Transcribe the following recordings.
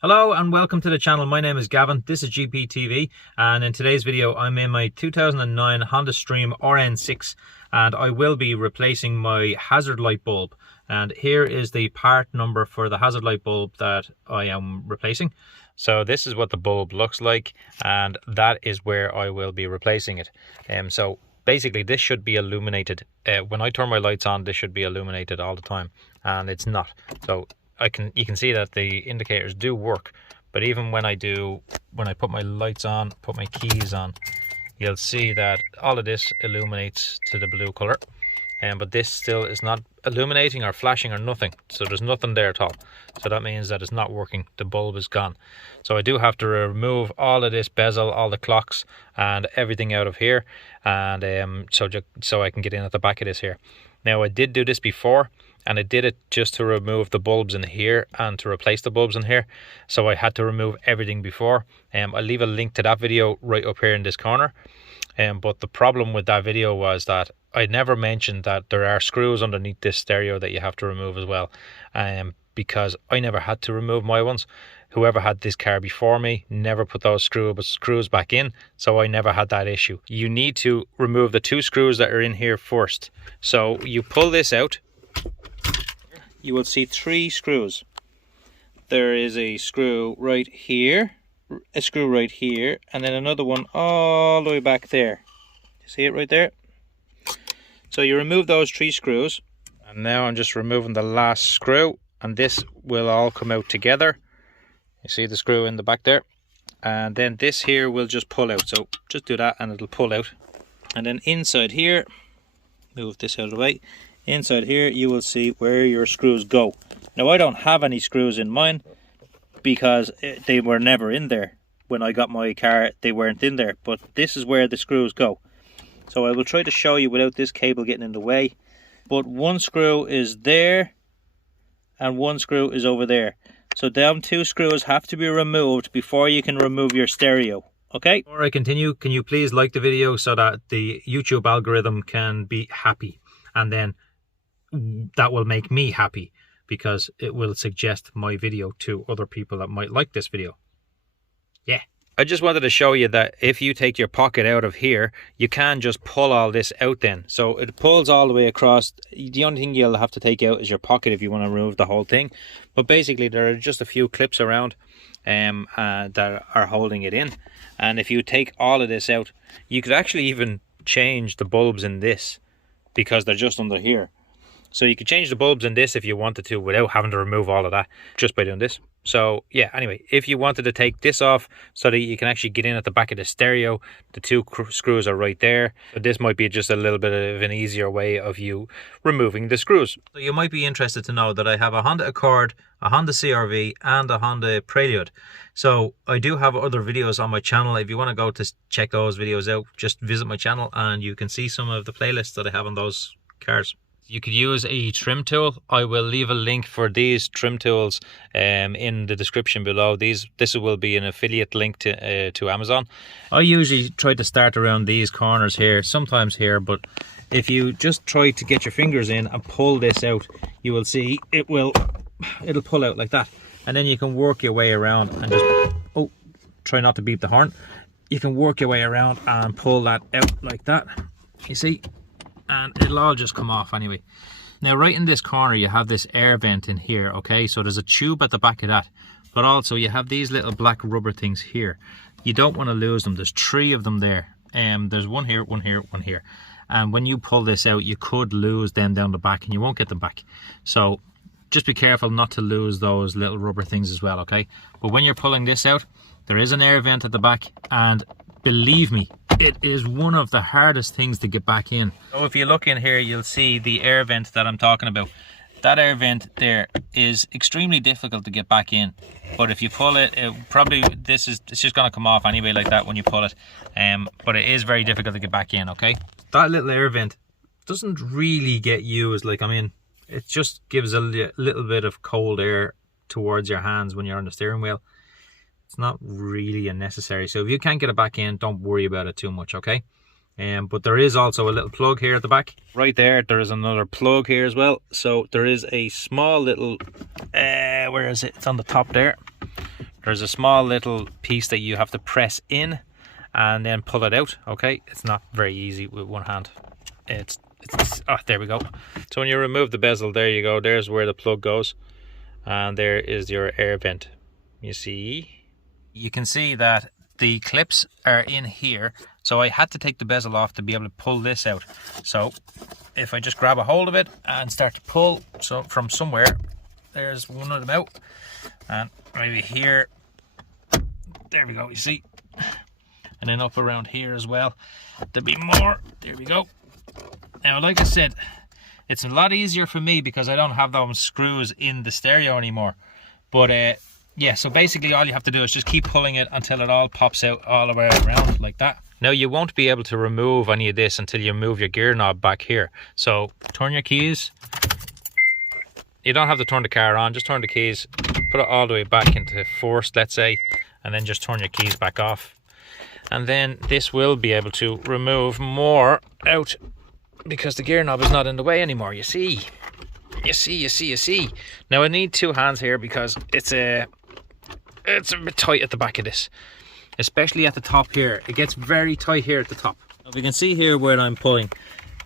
Hello and welcome to the channel. My name is Gavin, this is GPTV, and in today's video I'm in my 2009 Honda Stream rn6 and I will be replacing my hazard light bulb. And here is the part number for the hazard light bulb that I am replacing. So this is what the bulb looks like, and that is where I will be replacing it. So basically this should be illuminated. When I turn my lights on, this should be illuminated all the time, and it's not. So you can see that the indicators do work, but even when I put my lights on, put my keys on, you'll see that all of this illuminates to the blue color, but this still is not illuminating or flashing or nothing. So there's nothing there at all. So that means that it's not working. The bulb is gone. So I do have to remove all of this bezel, all the clocks and everything out of here, and so I can get in at the back of this here. Now I did do this before, and I did it just to remove the bulbs in here and to replace the bulbs in here. So I had to remove everything before. I'll leave a link to that video right up here in this corner. But the problem with that video was that I never mentioned that there are screws underneath this stereo that you have to remove as well. Because I never had to remove my ones. Whoever had this car before me never put those screws back in, so I never had that issue. You need to remove the two screws that are in here first. So you pull this out, you will see three screws. There is a screw right here, a screw right here, and then another one all the way back there. You see it right there? So you remove those three screws, and now I'm just removing the last screw, and this will all come out together. You see the screw in the back there, and then this here will just pull out. So just do that and it'll pull out. And then inside here, move this out of the way, inside here you will see where your screws go. Now I don't have any screws in mine because they were never in there. When I got my car they weren't in there, but this is where the screws go. So I will try to show you without this cable getting in the way. But one screw is there and one screw is over there. So them two screws have to be removed before you can remove your stereo. Okay? Before I continue, can you please like the video so that the YouTube algorithm can be happy? And then that will make me happy because it will suggest my video to other people that might like this video. Yeah. I just wanted to show you that if you take your pocket out of here, you can just pull all this out then. So it pulls all the way across. The only thing you'll have to take out is your pocket if you want to remove the whole thing. But basically there are just a few clips around that are holding it in. And if you take all of this out, you could actually even change the bulbs in this because they're just under here. So you could change the bulbs in this if you wanted to without having to remove all of that just by doing this. So yeah, anyway, if you wanted to take this off so that you can actually get in at the back of the stereo, the two screws are right there. But this might be just a little bit of an easier way of you removing the screws. So you might be interested to know that I have a Honda Accord, a Honda CR-V and a Honda Prelude. So I do have other videos on my channel. If you want to go to check those videos out, just visit my channel and you can see some of the playlists that I have on those cars. You could use a trim tool. I will leave a link for these trim tools in the description below. This will be an affiliate link to Amazon. I usually try to start around these corners here, sometimes here, but if you just try to get your fingers in and pull this out, you will see it'll pull out like that. And then you can work your way around and just, try not to beep the horn. You can work your way around and pull that out like that. You see? And it'll all just come off anyway. Now right in this corner you have this air vent in here, okay? So there's a tube at the back of that, but also you have these little black rubber things here. You don't want to lose them. There's three of them there. There's one here, one here, one here. And when you pull this out, you could lose them down the back and you won't get them back. So just be careful not to lose those little rubber things as well, okay? But when you're pulling this out, there is an air vent at the back, and believe me, it is one of the hardest things to get back in. So if you look in here, you'll see the air vent that I'm talking about. That air vent there is extremely difficult to get back in. But if you pull it, it's just going to come off anyway like that when you pull it. But it is very difficult to get back in, okay? That little air vent doesn't really get used. Like, I mean, it just gives a little bit of cold air towards your hands when you're on the steering wheel. It's not really unnecessary. So if you can't get it back in, don't worry about it too much, okay? But there is also a little plug here at the back. Right there is another plug here as well. So there is a small little, where is it? It's on the top there. there's a small little piece that you have to press in and then pull it out. Okay, it's not very easy with one hand. It's oh, there we go. So when you remove the bezel, there you go, there's where the plug goes, and there is your air vent. You can see that the clips are in here, so I had to take the bezel off to be able to pull this out. So if I just grab a hold of it and start to pull, so from somewhere, there's one of them out, and maybe here, there we go, you see, and then up around here as well, there'll be more. There we go. Now, like I said, it's a lot easier for me because I don't have those screws in the stereo anymore. But yeah, so basically all you have to do is just keep pulling it until it all pops out all the way around like that. Now, you won't be able to remove any of this until you move your gear knob back here. So turn your keys. You don't have to turn the car on, just turn the keys, put it all the way back into first, let's say, and then just turn your keys back off. And then this will be able to remove more out because the gear knob is not in the way anymore. You see. Now I need two hands here because it's a bit tight at the back of this, especially at the top here. It gets very tight here at the top. If you can see here where I'm pulling,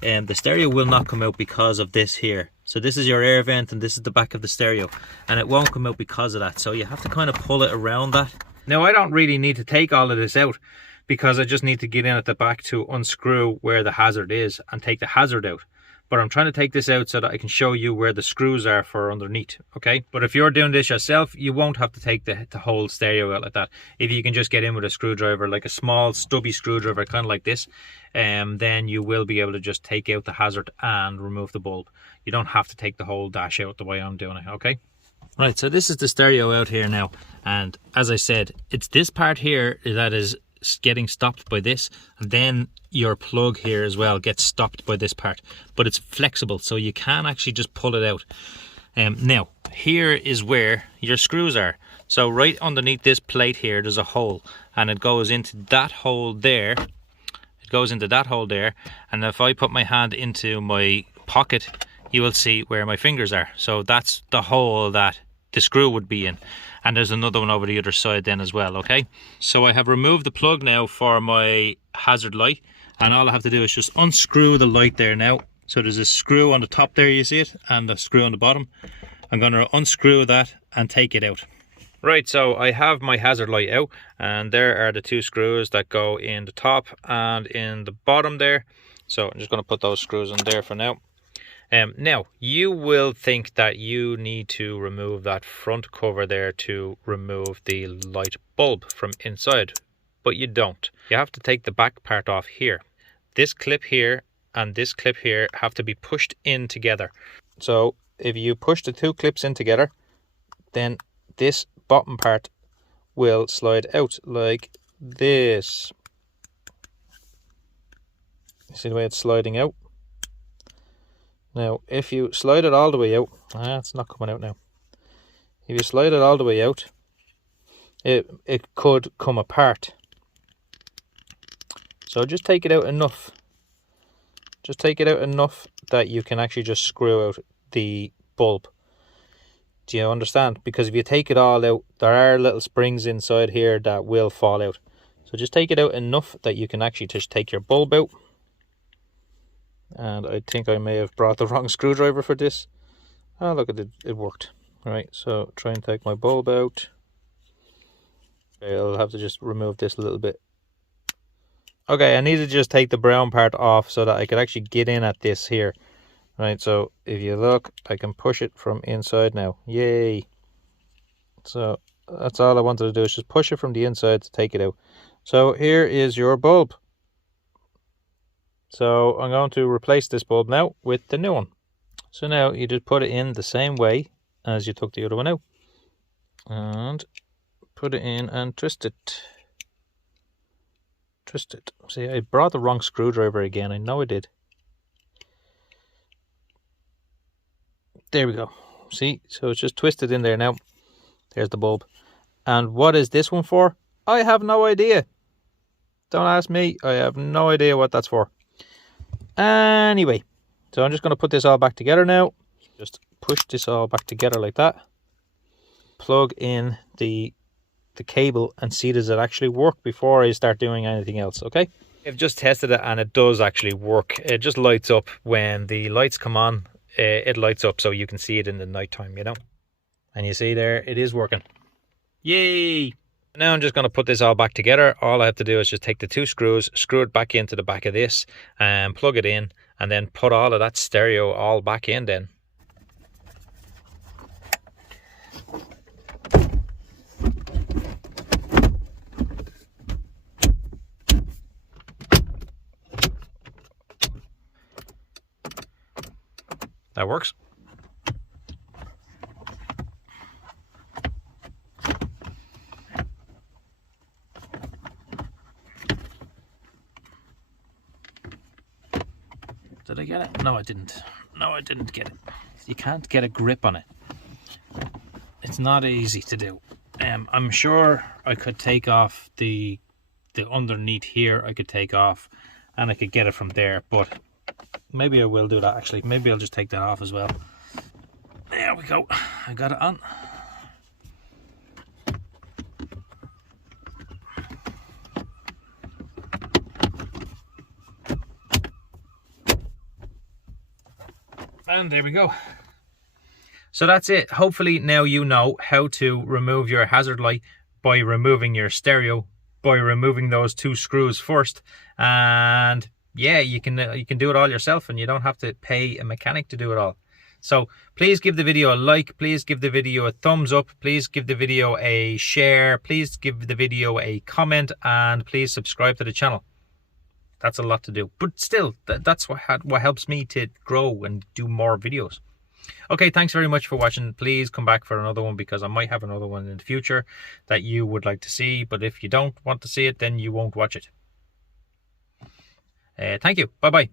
the stereo will not come out because of this here. So this is your air vent and this is the back of the stereo, and it won't come out because of that. So you have to kind of pull it around that. Now I don't really need to take all of this out because I just need to get in at the back to unscrew where the hazard is and take the hazard out. But I'm trying to take this out so that I can show you where the screws are for underneath, okay? But if you're doing this yourself, you won't have to take the whole stereo out like that. If you can just get in with a screwdriver, like a small stubby screwdriver, kind of like this, then you will be able to just take out the hazard and remove the bulb. You don't have to take the whole dash out the way I'm doing it, okay? Right, so this is the stereo out here now. And as I said, it's this part here that is getting stopped by this, and then your plug here as well gets stopped by this part, but it's flexible so you can actually just pull it out. Now here is where your screws are. So right underneath this plate here there's a hole, and it goes into that hole there. It goes into that hole there, and if I put my hand into my pocket, you will see where my fingers are. So that's the hole that the screw would be in, and there's another one over the other side then as well. Okay, so I have removed the plug now for my hazard light, and all I have to do is just unscrew the light there now. So there's a screw on the top there, you see it, and a screw on the bottom. I'm going to unscrew that and take it out. Right, so I have my hazard light out, and there are the two screws that go in the top and in the bottom there. So I'm just going to put those screws in there for now. Now, you will think that you need to remove that front cover there to remove the light bulb from inside, but you don't. You have to take the back part off here. This clip here and this clip here have to be pushed in together. So if you push the two clips in together, then this bottom part will slide out like this. You see the way it's sliding out? Now, if you slide it all the way out, it's not coming out now. If you slide it all the way out, it could come apart. So just take it out enough. Just take it out enough that you can actually just screw out the bulb. Do you understand? Because if you take it all out, there are little springs inside here that will fall out. So just take it out enough that you can actually just take your bulb out. And I think I may have brought the wrong screwdriver for this. Oh, look at it, it worked. Right, so try and take my bulb out. Okay, I'll have to just remove this a little bit. Okay, I need to just take the brown part off so that I could actually get in at this here. Right, so if you look, I can push it from inside now. Yay! So that's all I wanted to do, is just push it from the inside to take it out. So here is your bulb. So I'm going to replace this bulb now with the new one. So now you just put it in the same way as you took the other one out. And put it in and twist it. Twist it. See, I brought the wrong screwdriver again. I know I did. There we go. See, so it's just twisted in there now. There's the bulb. And what is this one for? I have no idea. Don't ask me. I have no idea what that's for. Anyway, so I'm just going to put this all back together now. Just push this all back together like that. Plug in the the cable and see does it actually work before I start doing anything else, okay? I've just tested it and it does actually work. It just lights up when the lights come on. It lights up so you can see it in the nighttime, you know. And you see there, it is working. Yay! Now I'm just going to put this all back together. All I have to do is just take the 2 screws, screw it back into the back of this and plug it in, and then put all of that stereo all back in then. That works. Did I get it? No, I didn't. No, I didn't get it. You can't get a grip on it. It's not easy to do. I'm sure I could take off the underneath here. I could take off and I could get it from there, but maybe I will do that actually. Maybe I'll just take that off as well. There we go. I got it on. And there we go. So that's it. Hopefully now you know how to remove your hazard light by removing your stereo, by removing those 2 screws first. And yeah, you can do it all yourself and you don't have to pay a mechanic to do it all. So please give the video a like, please give the video a thumbs up, please give the video a share, please give the video a comment, and please subscribe to the channel. That's a lot to do, but still, that's what helps me to grow and do more videos. Okay, thanks very much for watching. Please come back for another one because I might have another one in the future that you would like to see, but if you don't want to see it, then you won't watch it. Thank you. Bye-bye.